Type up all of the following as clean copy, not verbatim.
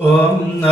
ओम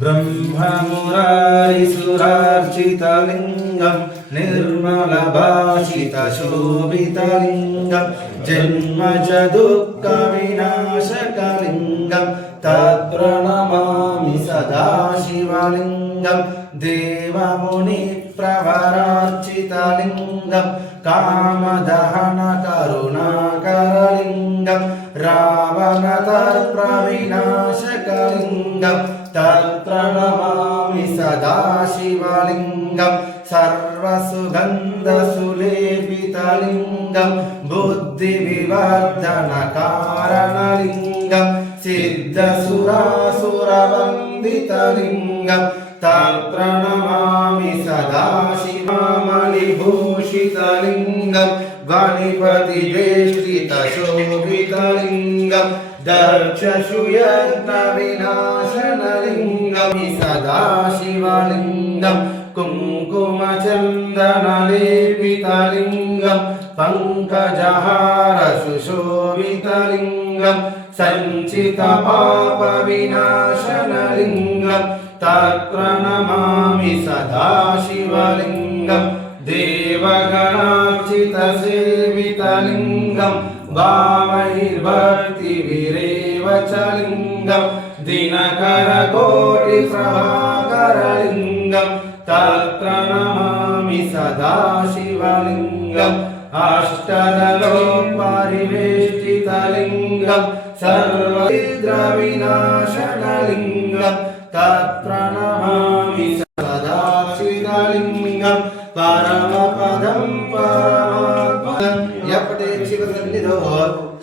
ब्रह्ममुरारिसुरार्चितलिङ्गं निर्मलभाषितशोभितलिङ्गं जन्म च दुःखविनाशकलिङ्गं तत्प्रणमामि सदा शिवलिङ्गं देवमुनिप्रवरार्चितलिङ्गं कामदहनकरुणाकरलिङ्गं रावणतर्प्रविनाशकलिङ्गं तत्प्रणमामि सदा शिवलिङ्गं सर्वसुगन्धसुलेपितलिङ्गं बुद्धिविवर्धनकारणलिङ्गं सिद्धसुरासुरवन्दितलिङ्गं तत्प्रणमामि सदा शिवमणिभूषितलिङ्गं गणपतिवेष्टितशोभितलिङ्गं दर्शशुयज्ञविनाशनलिङ्गं सदा शिवलिङ्गं कुङ्कुमचन्दनलेपितलिङ्गं पङ्कजहारसुशोभितलिङ्गं सञ्चितपापविनाशनलिङ्गं तत्प्रणमामि सदा शिवलिङ्गं देवगणार्चितसेवितलिङ्गं भावैर्भक्तिभिरेव च लिङ्गं दिनकरकोटिप्रभाकरलिङ्गं तत्प्रणमामि सदा शिवलिङ्गम् अष्टदलोपरिवेष्टितलिङ्गं सर्वविद्रविनाशनलिङ्गं तत्प्रणमामि सदा शिवलिङ्गं परमपदं परमात्मनं यपटे शिवसन्निधौ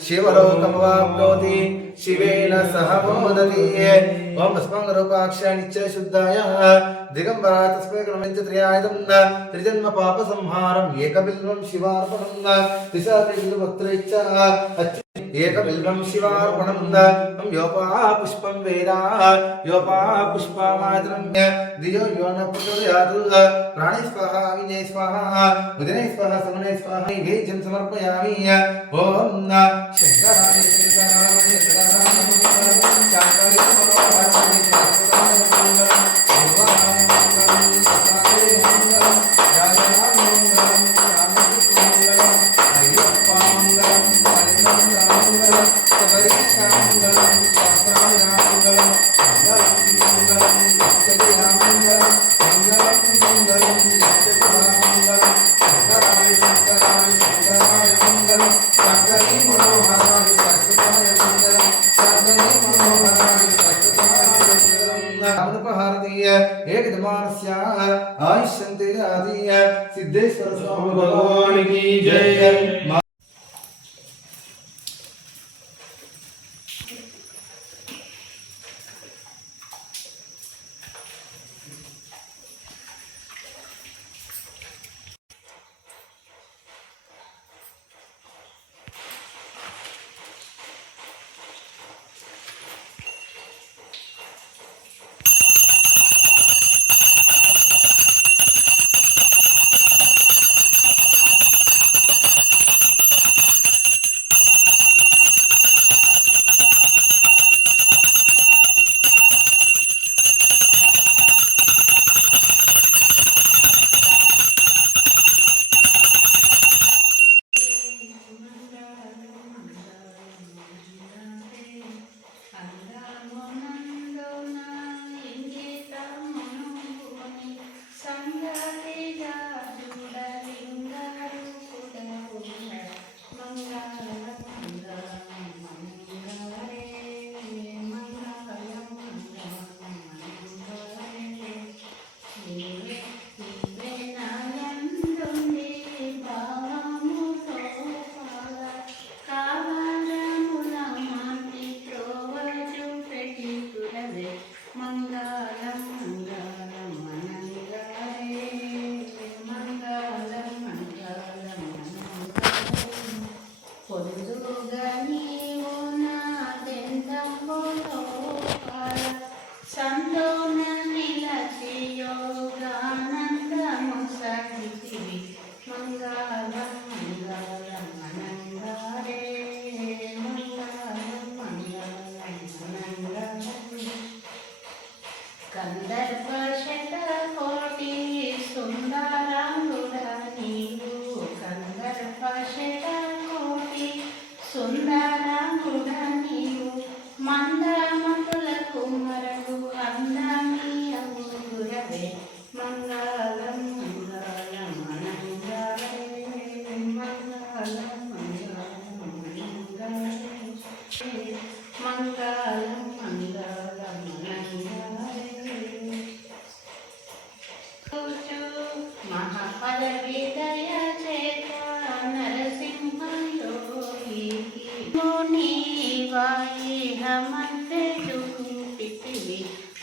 शिवलोकमवाप्नोति शिवेन सह मोदति ओम अस्मङ्गरूपाक्षाय नित्यशुद्धाय दिगंबराय तस्मै क्रमञ्चत्र्यायतं त्रिजन्म पापसंहारं एकबिल्वं शिवार्पणं त्रिशात्रिबिल्वपत्रैश्च एकबिल्वं शिवार्पणं योपा पुष्पं वेदा योपा पुष्पमात्रं दियो यो न प्रचोदयात् प्राणे स्वाहा विजय स्वाहा उदने स्वाहा समने स्वाहा नैवेद्यं समर्पयामि ओम शंकराय शंकराय सिद्धेश्वर स्वामी भगवान की जय।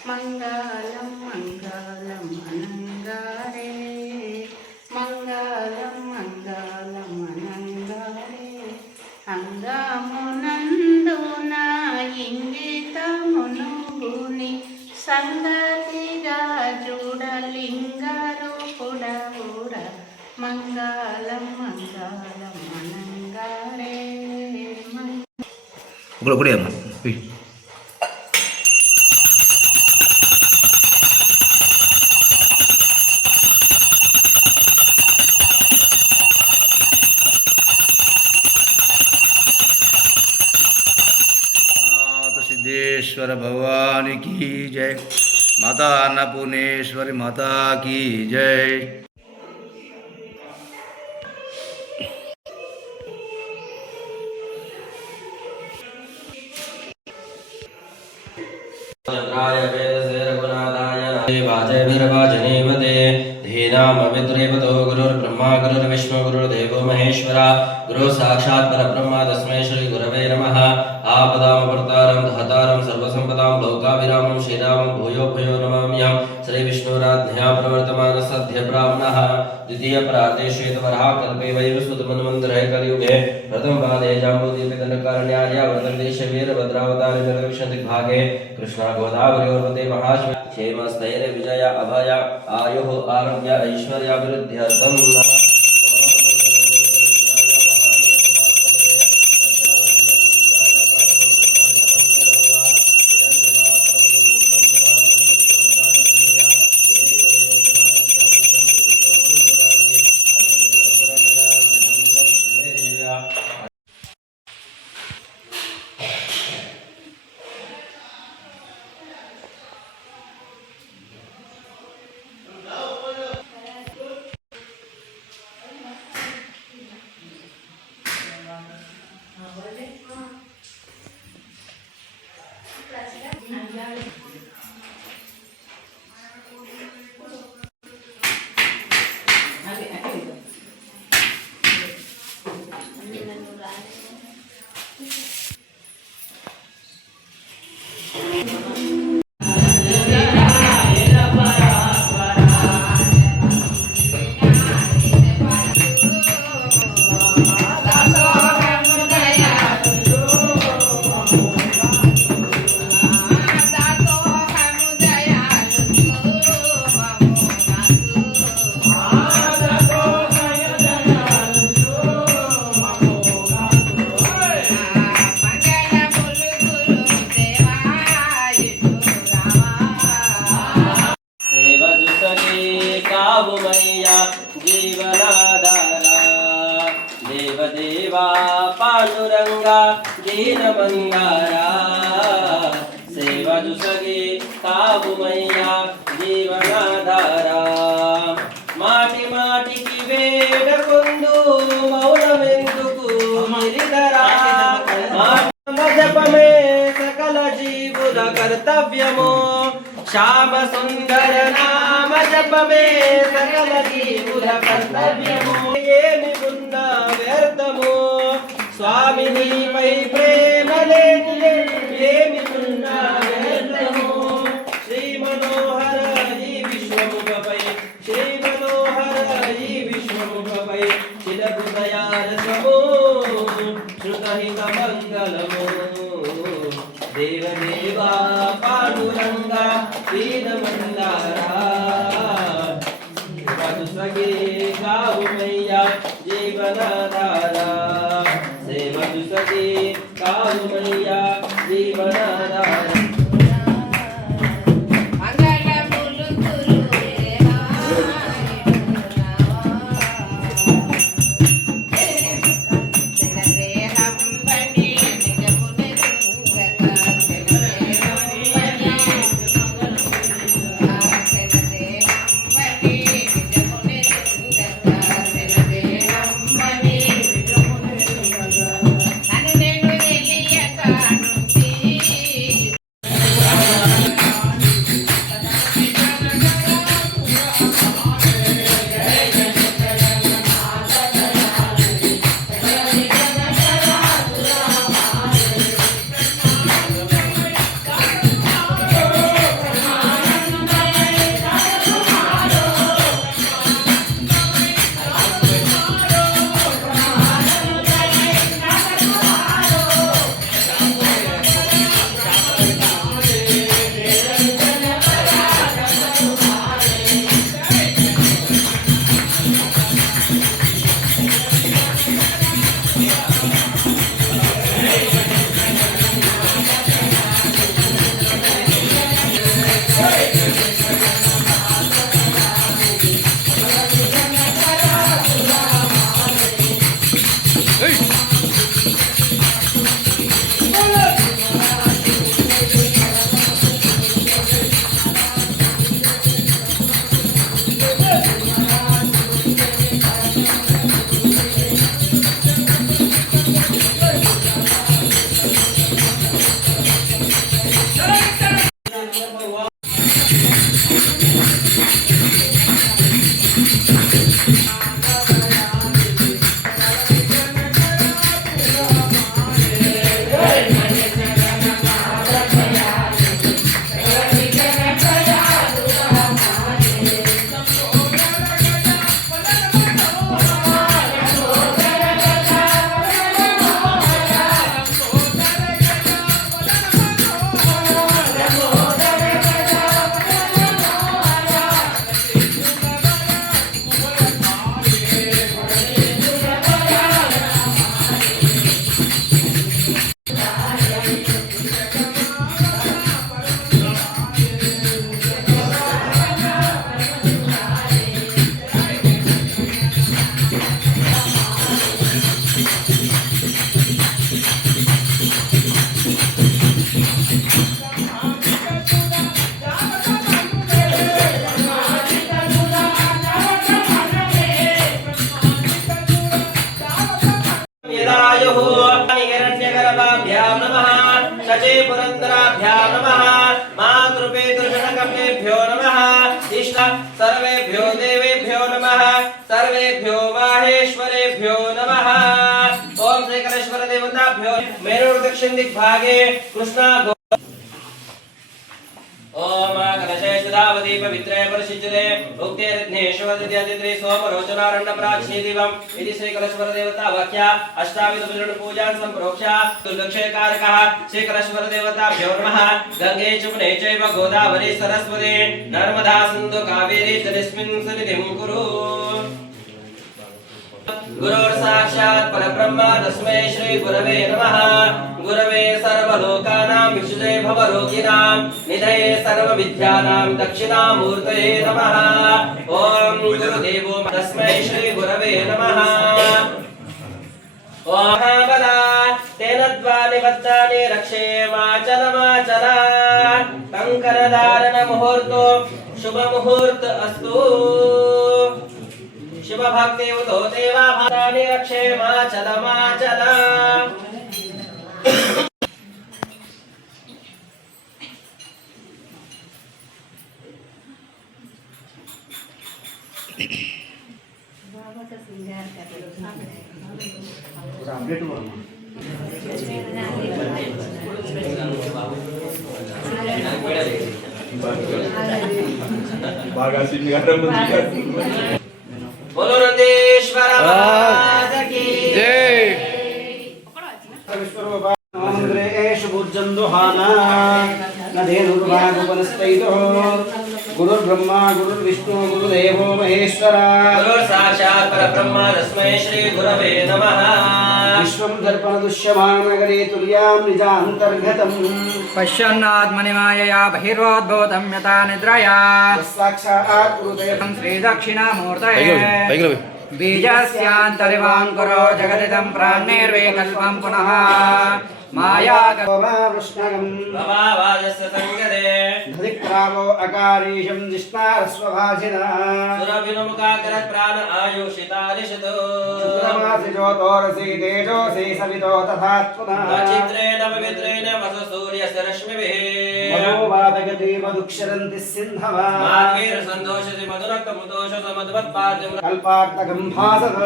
మంగళం మంగళం అనంగారే మంగళం మంగళం అనంగారే అంగమునందున ఇంగితమును గుని సంగతిగా చూడలింగారు పుడవుర మంగళం మంగళం అనంగారే सिद्धेश्वर भगवान की जय। माता अन्नपूर्णेश्वरी माता की जय। धीनामविद्रेवतो गुरुर्ब्रह्मा गुरुर्विष्णु गुरुर्देवो महेश्वरा गुरु साक्षात् परब्रह्म तस्मै श्री गुरवे नमः। आपदामपर्तारं धहतारं सर्वसम्पदां लोकाभिरामं श्रीरामं भूयो भूयो नमाम्यहं। श्रीविष्णुराज्ञया प्रवर्तमानः सद्य ब्राह्मणः द्वितीयप्रार्थे श्वेतवराहकल्पे वैवस्वतमन्वन्तरे कलियुगे प्रथमपादे जाम्बूदीपदण्डकारण्याय वर्तन्देशे वीरभद्रावतारे जगदीशदिग्भागे कृष्णा गोदावरीवर्वते महाश्वे क्षेमस्थैर्य विजय अभय आयुः आरोग्य ऐश्वर्याभिवृद्ध्यर्थं देवदेवा पांडुरंगा दीनबंगारा सेवा जुसगे काबुमैया जीवनाधारा माटी माटी की वेडकुंदु मौनमेंदुकु मिरिदरा जपमे सकल जीवुల कर्तव्यमो श्याम सुंदर नाम जपमे सकल जीवुల कर्तव्यमो ఏమి ఉన్నా వ్యర్థమో స్వామిని పై ప్రేమ లేని ఏమి ఉన్నా వ్యర్థమో శ్రీ మనోహర ఈ విశ్వముఖపై శ్రీ మనోహర ఈ విశ్వముఖపై చిలకు దయారసమో శృత सहित मंगलमो देव देवा पांडुरंगा दीन मंदारा मधुसगे गाऊ मैया जीवनधारा से मधुसगे गाऊ मैया जीवनधारा हिरण्यगर्भाभ्यां नमः शचे पुरन्दराभ्यां नमः मातृपितृगणकर्णेभ्यो नमः इष्ट सर्वेभ्यो देवेभ्यो नमः सर्वेभ्यो माहेश्वरेभ्यो नमः ओम श्री कलेश्वर देवताभ्यो मेरुर दक्षिण दिग्भागे कृष्णा ओम कलशेषदावती पवित्रे परिशिच्यते उक्ते रत्नेश्वरदित्यादित्रे सोमरोचनारण्य प्राचीनि दिवम् इति श्री कलेश्वर देवता वाक्या अष्टाविध पूजन पूजा संप्रोक्ष्य दुर्लक्षकारकः श्री कलेश्वर देवताभ्यो नमः गंगे चमुने चैव गोदावरी सरस्वती नर्मदा सिन्धु कावेरी जलेस्मिन् सन्निधिं कुरु गुरुर् साक्षात् परब्रह्म तस्मै श्री गुरवे नमः गुरवे सर्वलोकानां विशुद्धे भवरोगिणां निधये सर्वविद्यानां दक्षिणामूर्तये नमः ओम गुरुदेवो तस्मै श्री गुरवे नमः ओम बला तेन द्वानि वद्दानि रक्षेमाचलमाचल कंकरधारण मुहूर्तो शुभ मुहूर्त अस्तु शिव भक्तियुतो देवा भातानि रक्षेमाचलमाचल बाबा का श्रृंगार कर बोलो नंदेश्वर महाराज की जय। गुरुर्ब्रह्मा गुरुर्विष्णु गुरुदेवो महेश्वरा गुरुर् साक्षात् परब्रह्म तस्मै श्री गुरवे नमः विश्वं दर्पणदुष्यमाननगरे तुर्यां निजान्तर्गतम् पश्यन्नात्मनिमायया बहिर्वोद्भूतं यथा निद्रया साक्षात् गुरुदेवं श्रीदक्षिणामूर्तये बीजस्यान्तरिवाङ्कुरो जगदिदं प्राणेर्विकल्पं पुनः माया वृष्णगम् भवावाजस्य सङ्गदे धदिक्रावो अकारीशं जिष्णारस्वभाजिना सुरभिनुमुखाकरत् प्राण आयुषितालिषतो शुक्रमासि ज्योतोरसि तेजोसि सवितो तथात्मना चित्रेण पवित्रेण वसु सूर्यस्य रश्मिभिः मनोवादगति मधुक्षरन्ति सिन्धवा मार्गैर्सन्दोषति मधुरक्तमुदोषस मधुवत्पाद्यं कल्पार्थकं भासः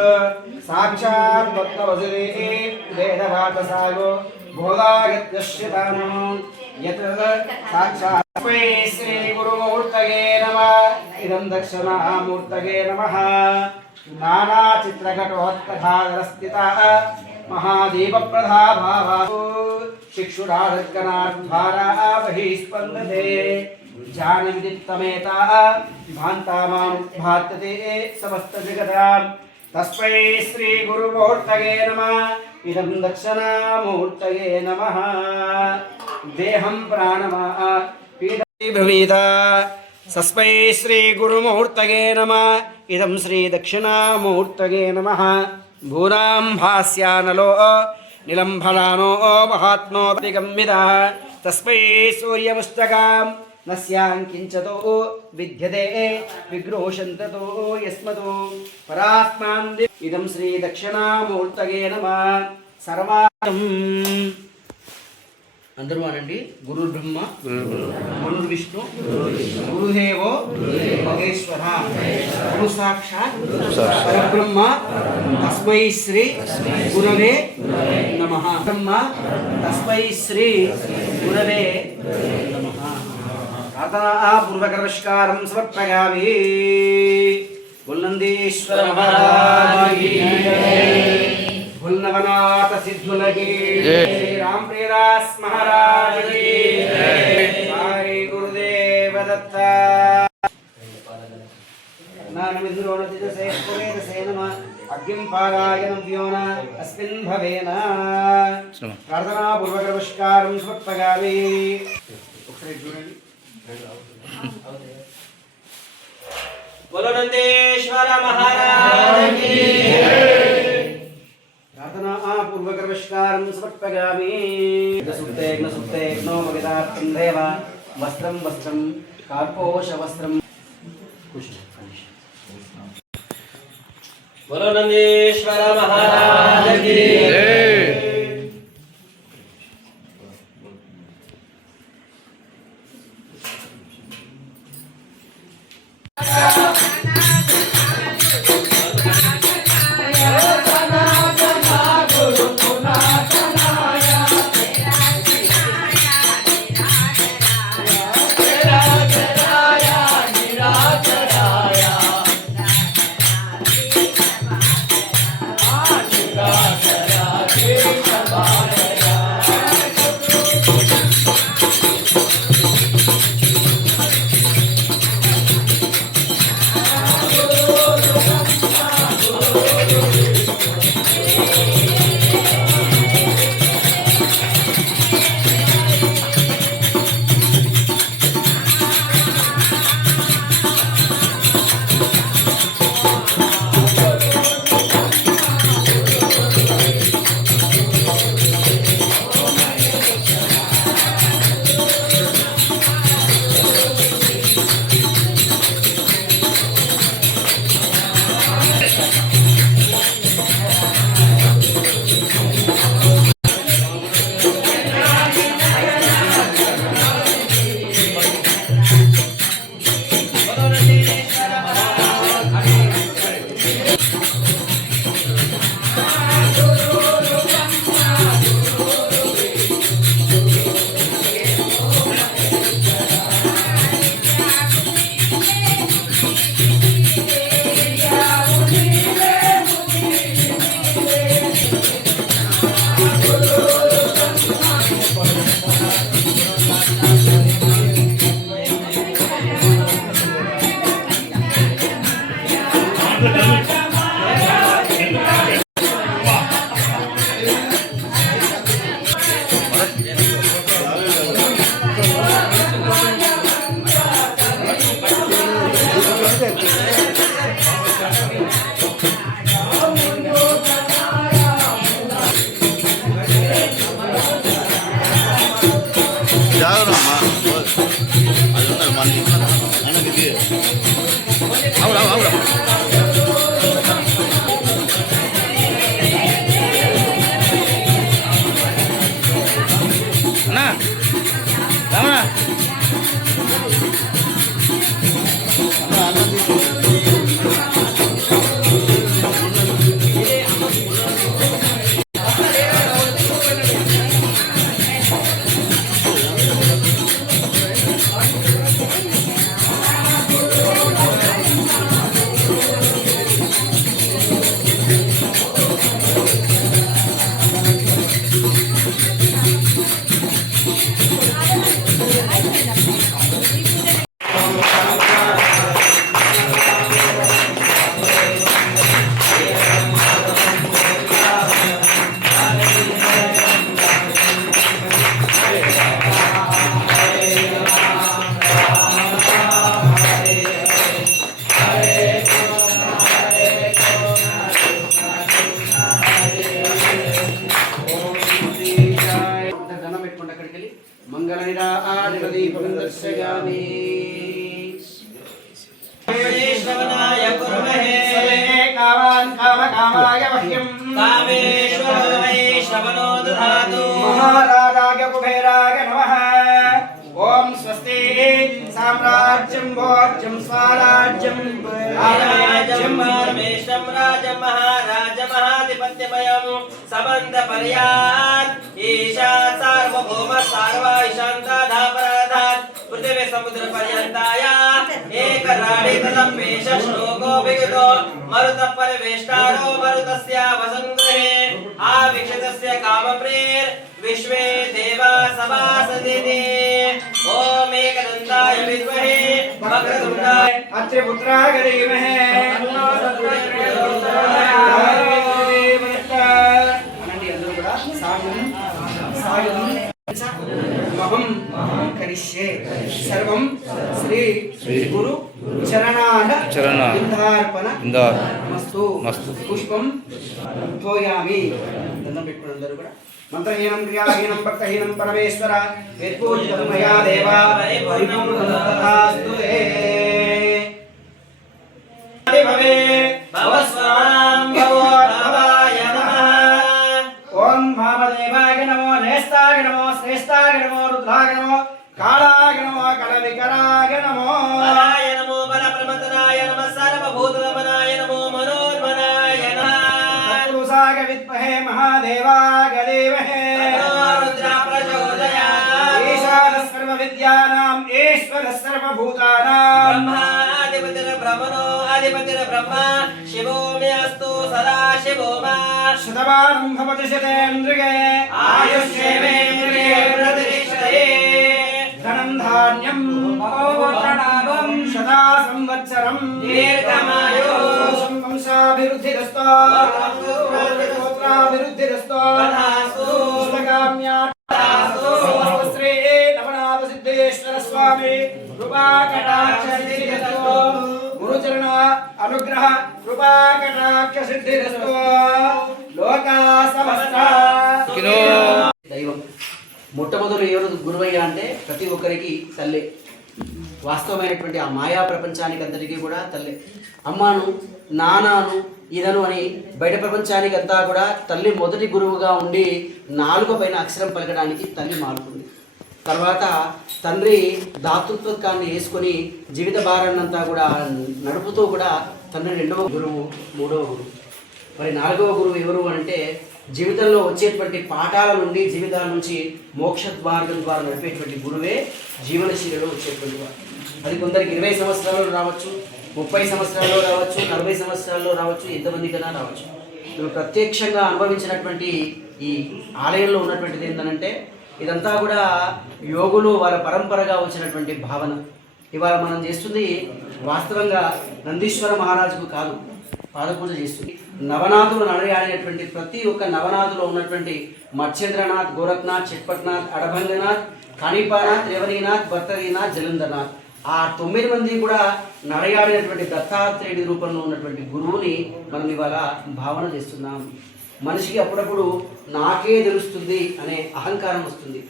साक्षात् तत्त्ववसुरे वेदवातसागो बोधागत्यश्यतानो यत् साक्षात् श्री गुरुमूर्तये नमः इदं दक्षिणामूर्तये नमः नानाचित्रघटोत्कथाधरस्थितः महादीपप्रधा भावा शिक्षुरार्गनाद्वारा बहिः स्पन्दते जानविदित्तमेता भान्तामानुभात्यते समस्तजगतां तस्मै श्रीगुरुमूर्तये नमः इदं दक्षिणामूर्तये नमः देहं प्राणमा पीडीभवीत तस्मै श्रीगुरुमूर्तये नमः इदं श्रीदक्षिणामूर्तये नमः भूनां भास्यानलो निलम्भलानो महात्मोऽधिगम्यतः तस्मै सूर्यमुष्टकां नस्यां किञ्चतो विद्यते विग्रोशन्ततो यस्मतो परात्मान् इदं श्रीदक्षिणामूर्तये नमः सर्वां అందరూ అనండి గురు బ్రహ్మ గురు విష్ణు గురుదేవో మహేశ్వర గురు సాక్షాత్ పరబ్రహ్మ తస్మై శ్రీ గురవే నమః బ్రహ్మ తస్మై శ్రీ గురవే నమః ప్రార్థనా పూర్వక నమస్కారం సమర్పయామి బుల్లందేశ్వర మహారాజ్ కీ జై भुलनवनाथ सिद्धुलगी श्री राम प्रियदास महाराज की जय गुरुदेव दत्त नानमिन्द्रोणतिजसेन अग्निं पारायणं व्योन अस्मिन् भवेन प्रार्थना पूर्वक नमस्कारं समर्पयामि बोलो नंदेश्वर महाराज की प्रार्थना पूर्वक नमस्कारं समर्पयामि सुप्तेग्नो मगितार्थं देव वस्त्रं वस्त्रं कार्पोषवस्त्रं बोलो नंदेश्वर महाराज की మంగళనిరాజనదీపం దర్శయామి. श्रवणाय कुर्महे सर्वे कामान् कामकामाय मह्यम् कामेश्वरो वै श्रवणो दधातु महाराजाय कुबेराय नमः. ओम स्वस्ति साम्राज्यं भोज्यं स्वराज्यं राजं परमेशं राजं महाराजमहाधिपत्यमयं सबन्धपर्यात् ईशात् सार्वभौम सार्व ईशान्ताधापराधात् पृथिवी समुद्रपर्यन्ताय एकराडि तदम्पेश श्लोको विगतो मरुतपरिवेष्टारो मरुतस्य वसङ्गृहे आवीक्षितस्य कामप्रेर विश्वे देवा सभासदिति. ओम एकदन्ताय विद्महे वक्रतुण्डाय अत्रिपुत्राय धीमहि అనండి అందరూ కూడా సాగం సాగం మహం కరిష్యే సర్వం శ్రీ గురు చరణాల ఇందార్పణ మస్తు పుష్పం ధోయామి. దండం పెట్టుకుని అందరూ కూడా మంత్రహీనం క్రియాహీనం భక్తహీనం పరమేశ్వర యత్పూజితం మయా దేవా పరిపూర్ణతథాస్తు తే. భవే భవస్వాం భవో భవాయ నమః. ఓం భామదేవాయ నమో నేస్తాయ నమో శ్రేష్టాయ నమో రుద్రాయ నమో కాళాయ నమో కళవికరాయ నమో బలాయ నమో బలప్రమతనాయ నమః సర్వభూతరమణాయ నమో మనోన్మనాయ నమః. పురుషాయ విద్మహే మహాదేవాయ ధీమహి రుద్ర ప్రచోదయాత్. ఈశాన సర్వ విద్యానాం ఈశ్వర సర్వభూతానాం బ్రహ్మాధిపతిర్ బ్రహ్మణో అధిపతిర్ బ్రహ్మ శివో మే అస్తు సదా శివో మా. శతమానం భవతి శతేంద్రియే ఆయుష్యేవేంద్రియే ప్రతిష్టతే. ధనం ధాన్యం భవోత్రణాభం శతా సంవత్సరం దీర్ఘమాయు వంశాభివృద్ధిరస్తో గోత్రాభివృద్ధిరస్తో తథాస్తు. ఇష్టకామ్యా శ్రీ నవనాథ సిద్ధేశ్వర స్వామి కృపా కటాక్ష సిద్ధిరస్తో గురుచరణ అనుగ్రహ కృపా కటాక్ష సిద్ధిరస్తో లోకా సమస్త. దైవం మొట్టమొదటి ఎవరు గురువయ్య అంటే ప్రతి ఒక్కరికి తల్లే. వాస్తవమైనటువంటి ఆ మాయా ప్రపంచానికి అంతటికీ కూడా తల్లి. అమ్మాను నానాను ఇదను అని బయట ప్రపంచానికి అంతా కూడా తల్లి మొదటి గురువుగా ఉండి నాలుక పైన అక్షరం పలకడానికి తల్లి మారుతుంది. తర్వాత తండ్రి దాతృత్వకాన్ని వేసుకొని జీవిత భారాన్నంతా కూడా నడుపుతూ కూడా తండ్రి రెండవ గురువు, మూడవ గురువు. మరి నాలుగవ గురువు ఎవరు అంటే జీవితంలో వచ్చేటువంటి పాఠాల నుండి జీవితాల నుంచి మోక్ష మార్గం ద్వారా నడిపేటువంటి గురువే జీవనశీలలో వచ్చేటువంటి వారు. అది కొందరికి 20 సంవత్సరాల్లో రావచ్చు, 30 సంవత్సరాల్లో రావచ్చు, 40 సంవత్సరాల్లో రావచ్చు, ఎంతమందికైనా రావచ్చు. మేము ప్రత్యక్షంగా అనుభవించినటువంటి ఈ ఆలయంలో ఉన్నటువంటిది ఏంటంటే ఇదంతా కూడా యోగులు వాళ్ళ పరంపరగా వచ్చినటువంటి భావన. ఇవాళ మనం చేస్తుంది వాస్తవంగా నందీశ్వర మహారాజుకు కాదు, పాదపూజ చేస్తుంది. నవనాథులు నడయాడినటువంటి ప్రతి ఒక్క నవనాథులో ఉన్నటువంటి మత్స్యేంద్రనాథ్, గోరఖ్నాథ్, చిట్పట్నాథ్, అడభంగనాథ్, కాణిపానాథ్, రేవణీనాథ్, భర్తరీనాథ్, జలంధర్నాథ్, ఆ 9 మంది కూడా నడయాడినటువంటి దత్తాత్రేయుడి రూపంలో ఉన్నటువంటి గురువుని మనం ఇవాళ భావన చేస్తున్నాం. మనిషికి అప్పుడప్పుడు నాకే తెలుస్తుంది అనే అహంకారం వస్తుంది.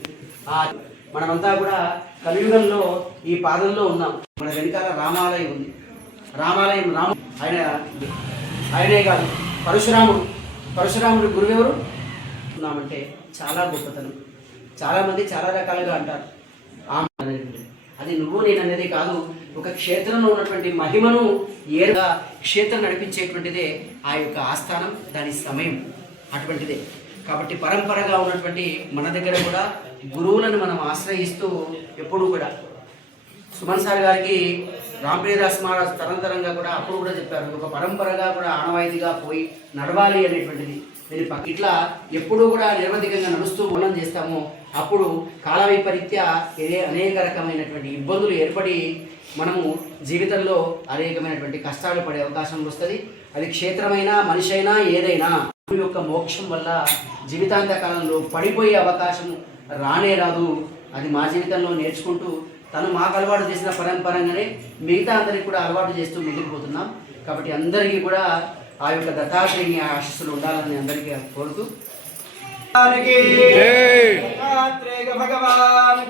మనమంతా కూడా కలియుగంలో ఈ పాదంలో ఉన్నాం. మన వెనకాల రామాలయం ఉంది. రామాలయం ఆయనే కాదు, పరశురాముడి గురువెవరు ఉన్నామంటే చాలా గొప్పతనం. చాలామంది చాలా రకాలుగా అంటారు. అది నువ్వు నేను అనేది కాదు. ఒక క్షేత్రంలో ఉన్నటువంటి మహిమను ఏరుగా క్షేత్రం నడిపించేటువంటిదే ఆ యొక్క ఆస్థానం, దాని సమయం అటువంటిదే. కాబట్టి పరంపరగా ఉన్నటువంటి మన దగ్గర కూడా గురువులను మనం ఆశ్రయిస్తూ ఎప్పుడూ కూడా సుమన్ సార్ గారికి రాంప్రియదాస్ మహారాజ్ తరంతరంగా కూడా అప్పుడు కూడా చెప్పారు, ఒక పరంపరగా కూడా ఆనవాయితీగా పోయి నడవాలి అనేటువంటిది. దీని ఇట్లా ఎప్పుడూ కూడా నిరవధికంగా నడుస్తూ మనం చేస్తామో అప్పుడు కాల వైపరీత్యా అనేక రకమైనటువంటి ఇబ్బందులు ఏర్పడి మనము జీవితంలో అనేకమైనటువంటి కష్టాలు పడే అవకాశం వస్తుంది. అది క్షేత్రమైనా మనిషి అయినా ఏదైనా యొక్క మోక్షం వల్ల జీవితాంత కాలంలో పడిపోయే అవకాశం రానే రాదు. అది మా జీవితంలో నేర్చుకుంటూ తను మాకు అలవాటు చేసిన పరంపరంగానే మిగతా అందరికి కూడా అలవాటు చేస్తూ ముందుకు పోతున్నాం. కాబట్టి అందరికీ కూడా ఆ యొక్క దత్తాత్రేయుని ఆశీస్సులు ఉండాలని అందరికీ కోరుతూ జై దత్తాత్రేయ భగవాన్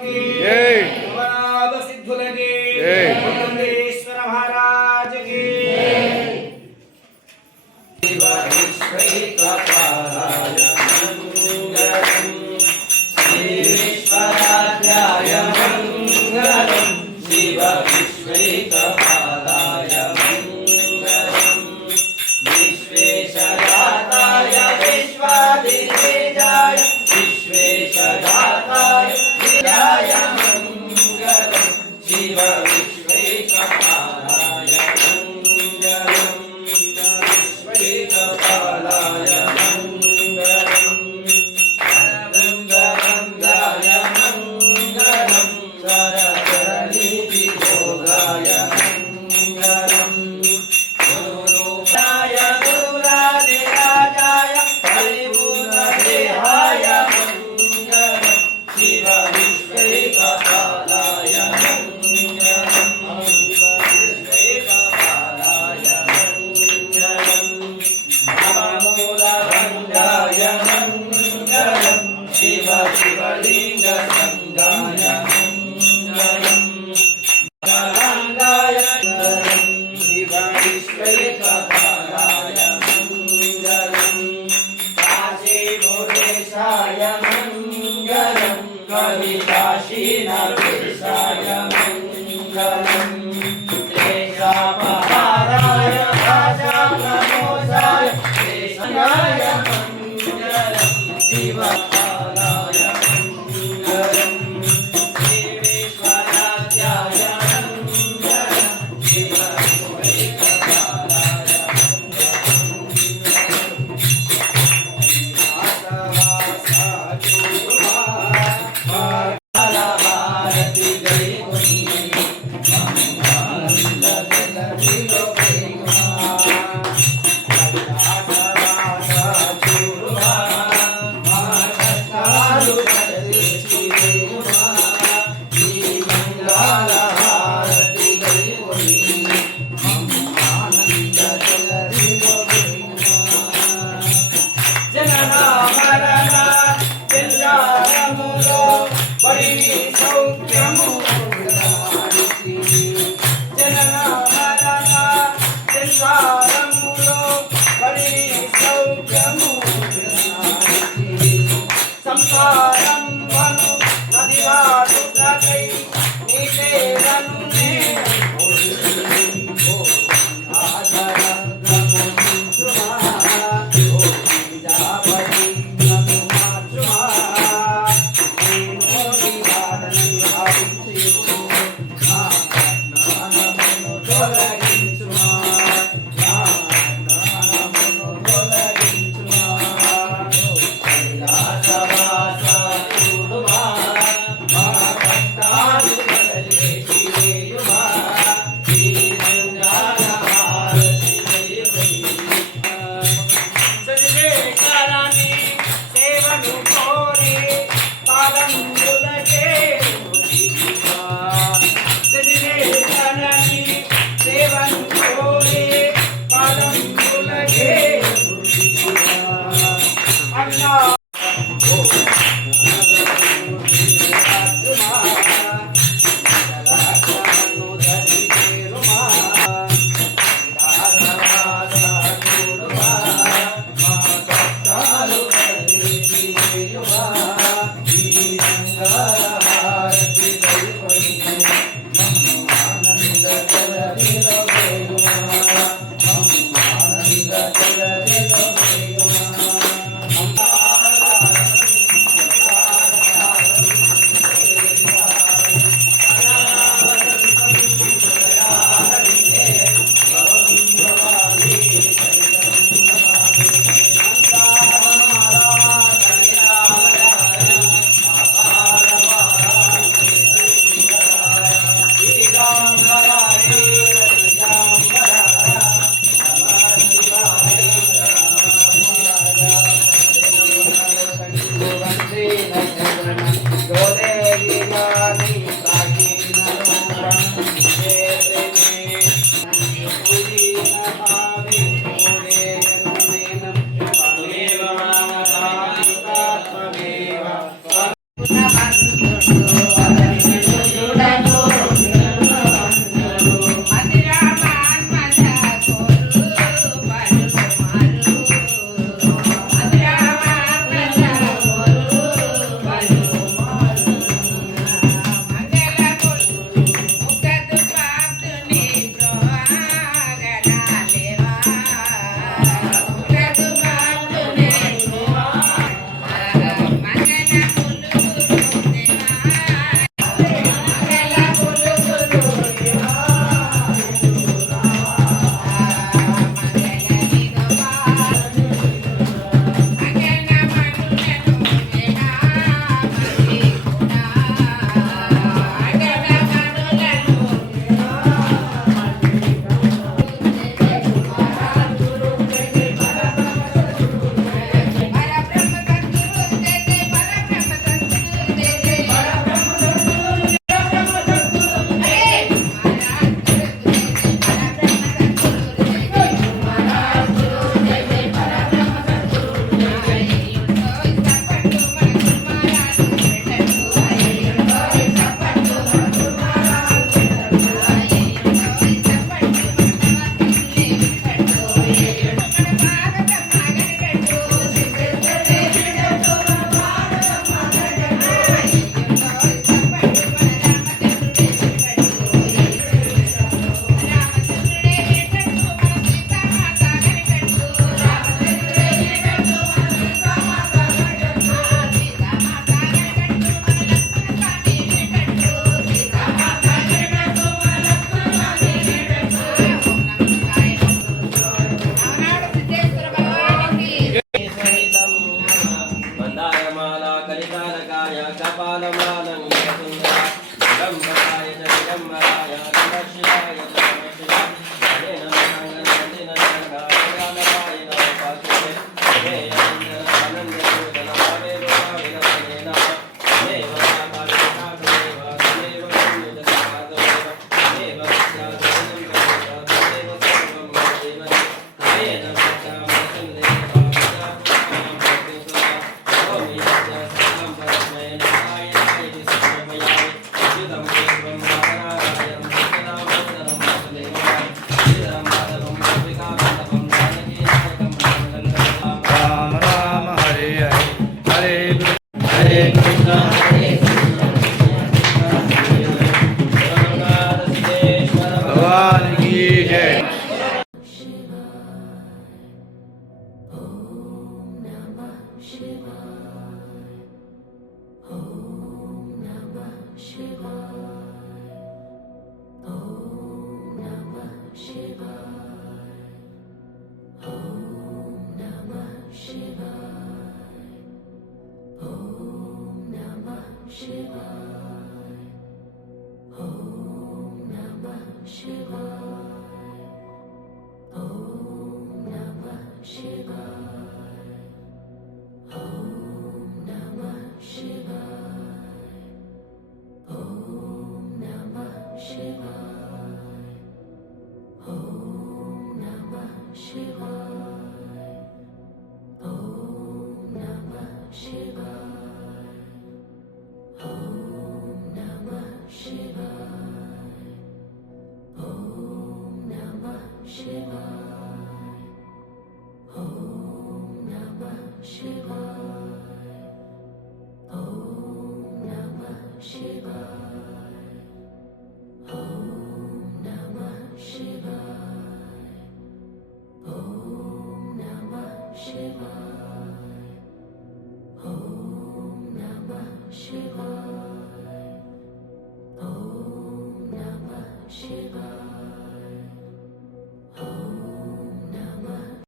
शिवलिंग संगाय मंगलम गलांगाय मंगलम शिव विश्वेश्वराय मंगलम काशी भुवनेशाय मंगलम कविकाशी नरेशाय मंगलम देशापहाराय राजानमोसाय देशाय मंगलम शिवपालाय मंगलम शिवेश्वराध्याय मंगलम शिवकुवैकपालाय भारती गई సంసారం వను నదివాడుటకై నీకేరను दिगंबराय कपालमालंय सुंदराय दिगंबराय च दिगंबराय नमः शिवाय नमः शिवाय हे नमः संगणपति नमः गायनाय नमः पार्श्वे हे आनंद सूदन भावे भावे नमः हे महाकालेशा देव देव देव सदादेव देव सदादेव देव सर्वं देव हे नमः संगणपति राम राम हरे हरे हरे कृष्ण भगवान की जय। Shiva.